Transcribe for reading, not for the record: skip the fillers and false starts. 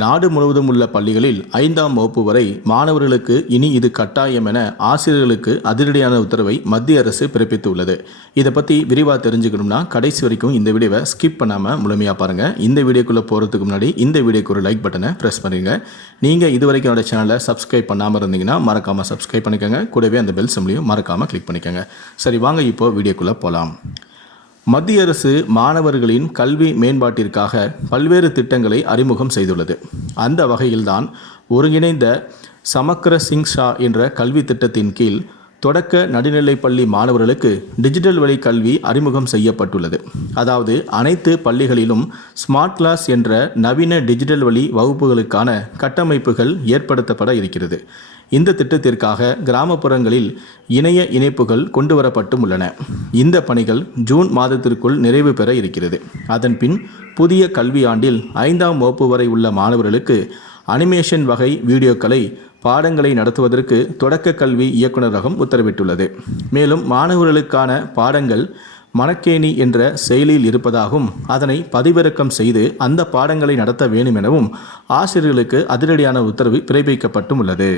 நாடு முழுவதும் உள்ள பள்ளிகளில் 5ஆம் வகுப்பு வரை மாணவர்களுக்கு இனி இது கட்டாயம் என ஆசிரியர்களுக்கு அதிரடியான உத்தரவை மத்திய அரசு பிறப்பித்துள்ளது. இதை பற்றி விரிவாக தெரிஞ்சுக்கணும்னா கடைசி வரைக்கும் இந்த வீடியோவை ஸ்கிப் பண்ணாமல் முழுமையாக பாருங்கள். இந்த வீடியோக்குள்ளே போகிறதுக்கு முன்னாடி இந்த வீடியோக்கு ஒரு லைக் பட்டனை ப்ரெஸ் பண்ணிடுங்க. நீங்கள் இது வரைக்கும் என்னோட சேனலை சப்ஸ்கிரைப் பண்ணாமல் இருந்தீங்கன்னா மறக்காமல் சப்ஸ்கிரைப் பண்ணிக்கோங்க. கூடவே அந்த பெல் சிம்லையும் மறக்காமல் கிளிக் பண்ணிக்கோங்க. சரி, வாங்க இப்போ வீடியோக்குள்ளே போகலாம். மத்திய அரசு மாணவர்களின் கல்வி மேம்பாட்டிற்காக பல்வேறு திட்டங்களை அறிமுகம் செய்துள்ளது. அந்த வகையில்தான் ஒருங்கிணைந்த சமக்கர சிங்ஷா என்ற கல்வி திட்டத்தின் கீழ் தொடக்க நடுநிலைப் பள்ளி மாணவர்களுக்கு டிஜிட்டல் வழி கல்வி அறிமுகம் செய்யப்பட்டுள்ளது. அதாவது அனைத்து பள்ளிகளிலும் ஸ்மார்ட் கிளாஸ் என்ற நவீன டிஜிட்டல் வழி வகுப்புகளுக்கான கட்டமைப்புகள் ஏற்படுத்தப்பட இருக்கிறது. இந்த திட்டத்திற்காக கிராமப்புறங்களில் இணைய இணைப்புகள் கொண்டு வரப்பட்டும் உள்ளன. இந்த பணிகள் ஜூன் மாதத்திற்குள் நிறைவு பெற இருக்கிறது. அதன்பின் புதிய கல்வியாண்டில் 5ஆம் வகுப்பு வரை உள்ள மாணவர்களுக்கு அனிமேஷன் வகை வீடியோக்களை பாடங்களை நடத்துவதற்கு தொடக்க கல்வி இயக்குநரகம் உத்தரவிட்டுள்ளது. மேலும் மாணவர்களுக்கான பாடங்கள் மணக்கேணி என்ற செயலியில் இருப்பதாகவும் அதனை பதிவிறக்கம் செய்து அந்த பாடங்களை நடத்த வேண்டும் எனவும் ஆசிரியர்களுக்கு அதிரடியான உத்தரவு பிறப்பிக்கப்பட்டும் உள்ளது.